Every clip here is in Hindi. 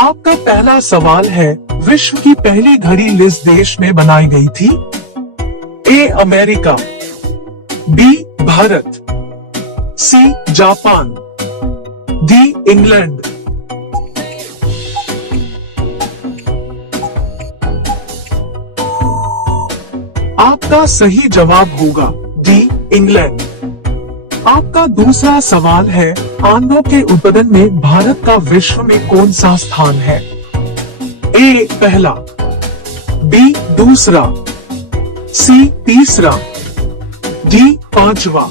आपका पहला सवाल है, विश्व की पहली घड़ी किस देश में बनाई गई थी? A America, B Bharat, C Japan, D England. आपका सही जवाब होगा डी इंग्लैंड। आपका दूसरा सवाल है, आंवलों के उत्पादन में भारत का विश्व में कौन सा स्थान है? ए पहला, बी दूसरा, सी तीसरा, डी पांचवा।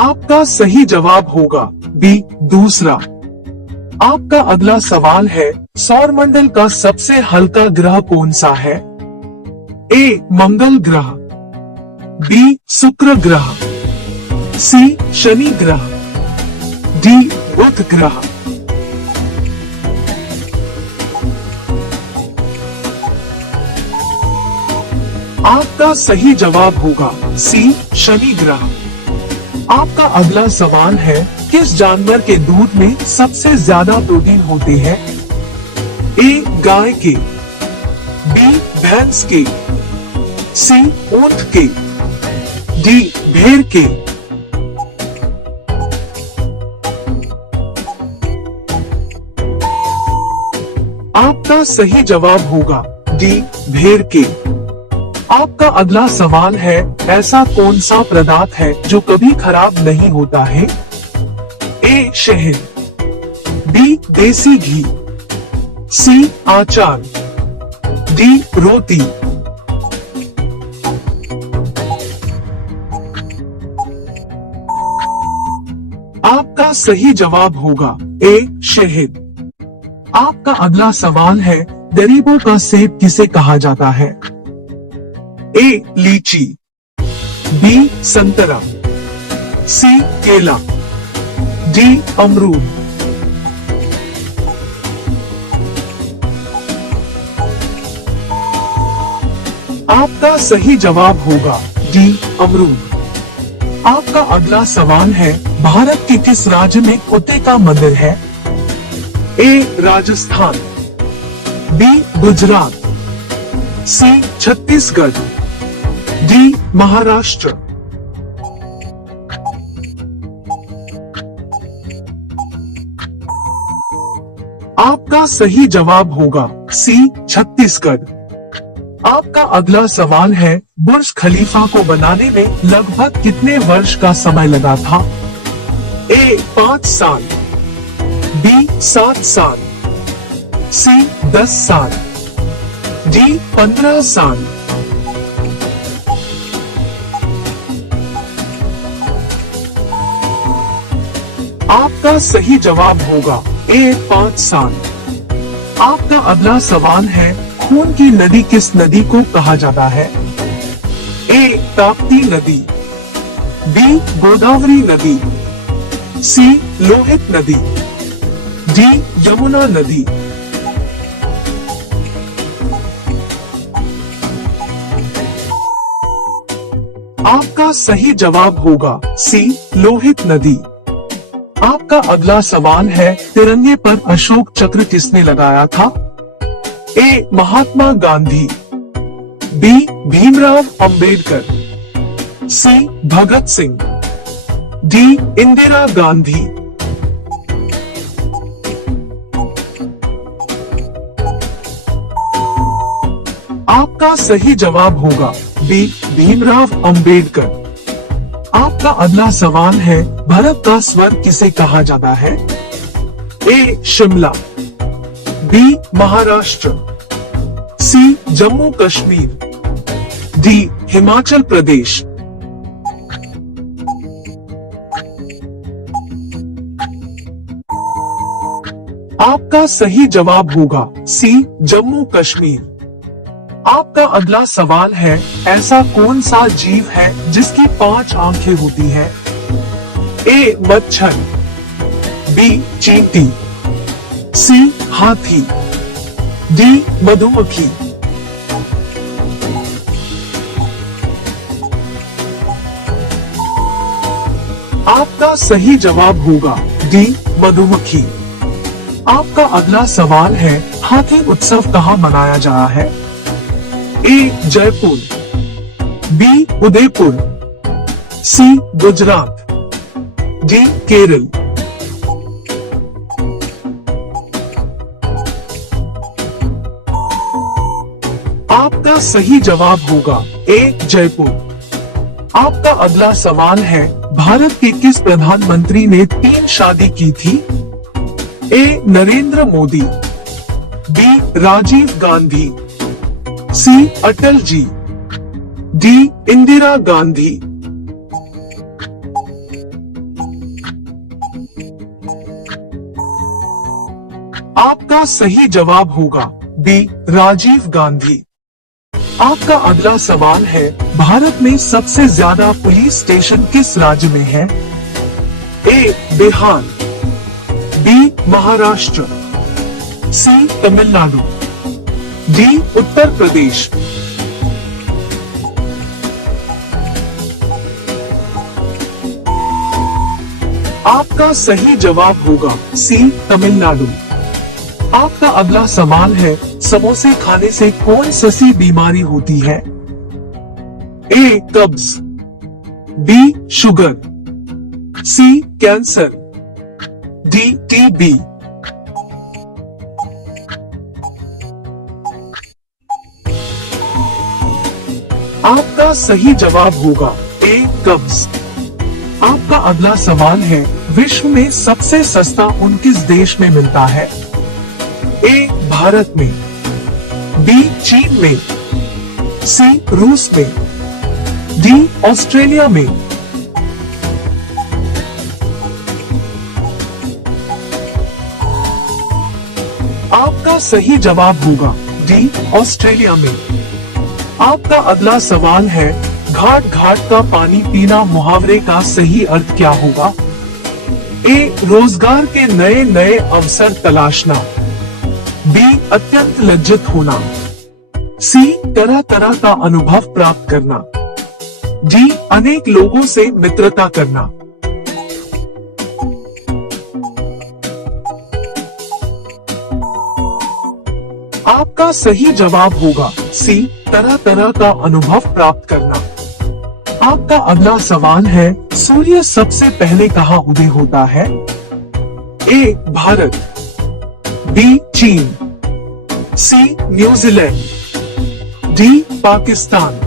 आपका सही जवाब होगा बी दूसरा। आपका अगला सवाल है, सौरमंडल का सबसे हल्का ग्रह कौन सा है? ए मंगल ग्रह, बी शुक्र ग्रह, सी शनि ग्रह, डी बुध ग्रह। आपका सही जवाब होगा सी शनि ग्रह। आपका अगला सवाल है, किस जानवर के दूध में सबसे ज्यादा प्रोटीन होते हैं? ए गाय के, बी भैंस के, सी ऊंट के, डी भेड़ के। आपका सही जवाब होगा डी भेड़ के। आपका अगला सवाल है, ऐसा कौन सा पदार्थ है जो कभी खराब नहीं होता है? ए शहद, बी देसी घी, सी अचार, डी रोटी। आपका सही जवाब होगा ए शहद। आपका अगला सवाल है, गरीबों का सेब किसे कहा जाता है? ए लीची, बी संतरा, सी केला, डी अमरूद। आपका सही जवाब होगा डी अमरूद। आपका अगला सवाल है, भारत के किस राज्य में कुत्ते का मंदिर है? ए राजस्थान, बी गुजरात, सी छत्तीसगढ़, डी महाराष्ट्र। आपका सही जवाब होगा सी छत्तीसगढ़। आपका अगला सवाल है, बुर्ज खलीफा को बनाने में लगभग कितने वर्ष का समय लगा था? ए 5 साल, बी 7 साल, सी 10 साल, डी 15 साल। आपका सही जवाब होगा ए 5 साल। आपका अगला सवाल है, खून की नदी किस नदी को कहा जाता है? ए ताप्ती नदी, बी गोदावरी नदी, सी लोहित नदी, डी यमुना नदी। आपका सही जवाब होगा सी लोहित नदी। आपका अगला सवाल है, तिरंगे पर अशोक चक्र किसने लगाया था? ए महात्मा गांधी, बी भीमराव अंबेडकर, सी भगत सिंह, डी इंदिरा गांधी। आपका सही जवाब होगा बी भीमराव अंबेडकर। आपका अगला सवाल है, भारत का स्वर्ग किसे कहा जाता है? ए शिमला, बी महाराष्ट्र, सी जम्मू कश्मीर, डी हिमाचल प्रदेश। आपका सही जवाब होगा सी जम्मू कश्मीर। आपका अगला सवाल है, ऐसा कौन सा जीव है जिसकी 5 आंखें होती हैं? ए मच्छर, बी चींटी, सी हाथी, डी मधुमक्खी। आपका सही जवाब होगा डी मधुमक्खी। आपका अगला सवाल है, हाथी उत्सव कहाँ मनाया जा रहा है? ए जयपुर, बी उदयपुर, सी गुजरात, डी केरल। आपका सही जवाब होगा ए जयपुर। आपका अगला सवाल है, भारत के किस प्रधानमंत्री ने 3 शादी की थी? ए नरेंद्र मोदी, बी राजीव गांधी, सी अटल जी, डी इंदिरा गांधी। आपका सही जवाब होगा बी राजीव गांधी। आपका अगला सवाल है, भारत में सबसे ज्यादा पुलिस स्टेशन किस राज्य में है? ए बिहार, बी महाराष्ट्र, सी तमिलनाडु, डी उत्तर प्रदेश। आपका सही जवाब होगा सी तमिलनाडु। आपका अगला सवाल है, समोसे खाने से कौन सी बीमारी होती है? ए कब्ज, बी शुगर, सी कैंसर, डी टीबी। आपका सही जवाब होगा ए कब्ज। आपका अगला सवाल है, विश्व में सबसे सस्ता ऊन किस देश में मिलता है? ए भारत में, बी चीन में, सी रूस में, डी ऑस्ट्रेलिया में। आपका सही जवाब होगा डी ऑस्ट्रेलिया में। आपका अगला सवाल है, घाट घाट का पानी पीना मुहावरे का सही अर्थ क्या होगा? ए रोजगार के नए नए अवसर तलाशना, बी अत्यंत लज्जित होना, सी तरह तरह का अनुभव प्राप्त करना, डी अनेक लोगों से मित्रता करना। आपका सही जवाब होगा सी तरह तरह का अनुभव प्राप्त करना। आपका अगला सवाल है, सूर्य सबसे पहले कहाँ उदय होता है? ए भारत, बी चीन, सी न्यूजीलैंड, डी पाकिस्तान।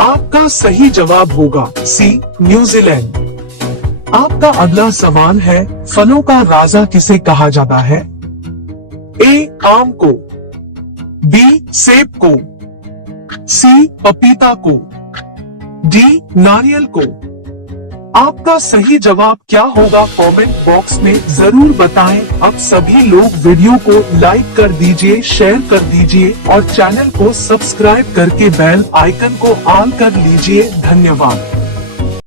आपका सही जवाब होगा सी न्यूजीलैंड। आपका अगला सवाल है, फलों का राजा किसे कहा जाता है? ए आम को, बी सेब को, सी पपीता को, डी नारियल को। आपका सही जवाब क्या होगा? कमेंट बॉक्स में जरूर बताएं। अब सभी लोग वीडियो को लाइक कर दीजिए, शेयर कर दीजिए और चैनल को सब्सक्राइब करके बेल आइकन को ऑन कर लीजिए। धन्यवाद।